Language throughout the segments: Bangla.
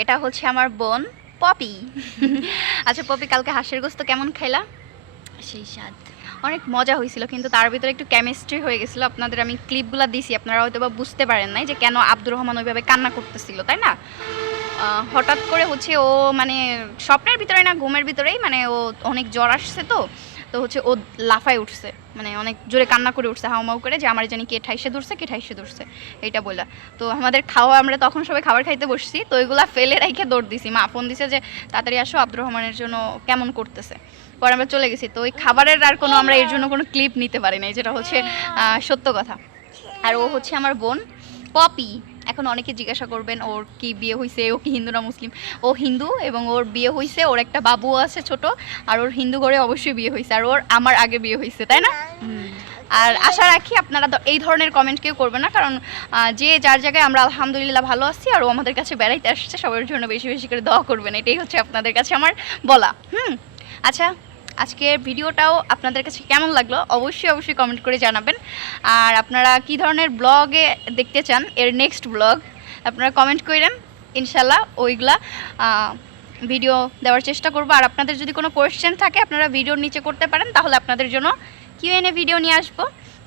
এটা হচ্ছে আমার বোন পপি। আচ্ছা পপি, কালকে হাঁসের গোস্ত কেমন খাইলা? সেই স্বাদ। অনেক মজা হয়েছিল, কিন্তু তার ভিতরে একটু কেমিস্ট্রি হয়ে গেছিলো। আপনাদের আমি ক্লিপগুলো দিছি, আপনারা হয়তো বা বুঝতে পারেন নাই যে কেন আব্দুর রহমান ওইভাবে কান্না করতেছিল, তাই না? হঠাৎ করে হচ্ছে ও মানে স্বপ্নের ভিতরে না ঘুমের ভিতরেই মানে ও অনেক জ্বর আসছে, তো তো হচ্ছে ও লাফায় উঠছে, মানে অনেক জোরে কান্না করে উঠছে হাউমাউ করে, যে আমার জানি কে ঠাইসে ধরছে কে ঠাইসে ধরছে এইটা বললা। তো আমাদের খাওয়া, আমরা তখন সবাই খাবার খাইতে বসছি, তো ওইগুলা ফেলে রেখে দৌড় দিছি। মা ফোন দিছে যে তাড়াতাড়ি আসো, আব্দুর রহমানের জন্য কেমন করতেছে। পরে আমরা চলে গেছি। তো ওই খাবারের আর কোনো আমরা এর জন্য কোনো ক্লিপ নিতে পারি নাই, যেটা হচ্ছে সত্য কথা। আর ও হচ্ছে আমার বোন পপি। এখন অনেকে জিজ্ঞাসা করবেন ওর কি বিয়ে হয়েছে, ও কি হিন্দু না মুসলিম। ও হিন্দু এবং ওর বিয়ে হয়েছে, ওর একটা বাবুও আছে ছোট। আর ওর হিন্দু ঘরে অবশ্যই বিয়ে হয়েছে, আর ওর আমার আগে বিয়ে হয়েছে, তাই না? আর আশা রাখি আপনারা এই ধরনের কমেন্ট কেউ করবে না, কারণ যে যার জায়গায় আমরা আলহামদুলিল্লাহ ভালো আছি, আর ও আমাদের কাছে বেড়াইতে আসছে, সবার জন্য বেশি বেশি করে দোয়া করবেন, এটাই হচ্ছে আপনাদের কাছে আমার বলা। আচ্ছা, আজকের ভিডিওটাও আপনাদের কাছে কেমন লাগলো অবশ্যই অবশ্যই কমেন্ট করে জানাবেন। আর আপনারা কি ধরনের ব্লগে দেখতে চান, এর নেক্সট ব্লগ আপনারা কমেন্ট করেন, ইনশাল্লাহ ওইগুলা ভিডিও দেওয়ার চেষ্টা করবো। আর আপনাদের যদি কোনো কোয়েশ্চেন থাকে আপনারা ভিডিওর নিচে করতে পারেন, তাহলে আপনাদের জন্য কিউএনএ ভিডিও নিয়ে আসবো।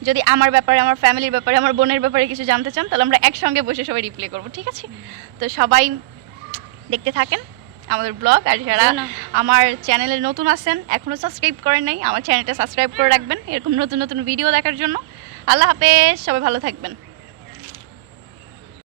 যদি আমার ব্যাপারে, আমার ফ্যামিলির ব্যাপারে, আমার বোনের ব্যাপারে কিছু জানতে চান, তাহলে আমরা একসঙ্গে বসে সবাই রিপ্লাই করবো, ঠিক আছে? তো সবাই দেখতে থাকেন আমাদের ব্লগ। আর যারা আমার চ্যানেলে নতুন আছেন, এখনও সাবস্ক্রাইব করেন নাই, আমার চ্যানেলটা সাবস্ক্রাইব করে রাখবেন এরকম নতুন নতুন ভিডিও দেখার জন্য। আল্লাহ হাফেজ, সবাই ভালো থাকবেন।